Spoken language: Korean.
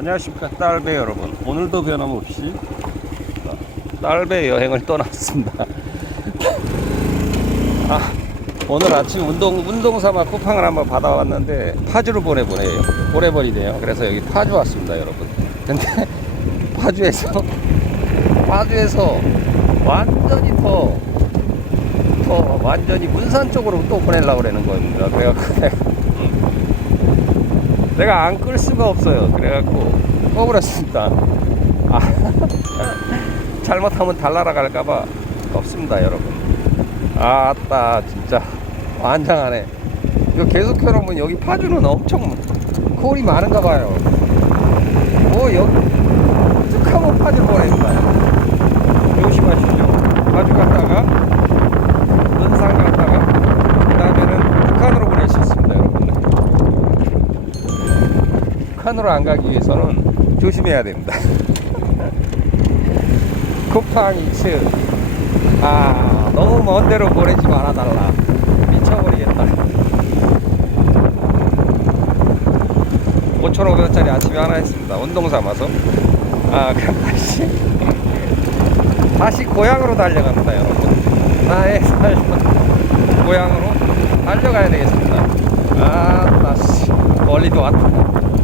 안녕하십니까 딸배 여러분. 오늘도 변함없이 딸배 여행을 떠났습니다. 아, 오늘 아침 운동 운동 삼아 쿠팡을 한번 받아왔는데 파주를 보내보내요. 보내버리네요. 그래서 여기 파주 왔습니다 여러분. 근데 파주에서 파주에서 완전히 더, 더 완전히 문산 쪽으로 또 보내려고 그러는 겁니다 그래갖고 내가 안 끌 수가 없어요. 그래갖고 꺼버렸습니다. 아, 잘못하면 달나라 갈까봐 없습니다, 여러분. 아따, 진짜 완장하네. 이거 계속 켜놓으면 여기 파주는 엄청 콜이 많은가 봐요. 뭐, 여기 툭하면 파주 보내니까요. 조심하시죠. 파주 갔다가, 은산 갔다가, 그 다음에는 북한으로 보낼 수 있습니다, 여러분. 북한으로 안 가기 위해서는 조심해야 됩니다. 쿠팡 2층. 아, 너무 먼 데로 보내지 말아달라. 미쳐버리겠다. 5,500원짜리 아침에 하나 했습니다. 운동 삼아서. 아, 그럼 다시. 다시 고향으로 달려갑니다, 여러분. 나의 삶은 고향으로 달려가야 되겠습니다. 아, 다시. 멀리도 왔다.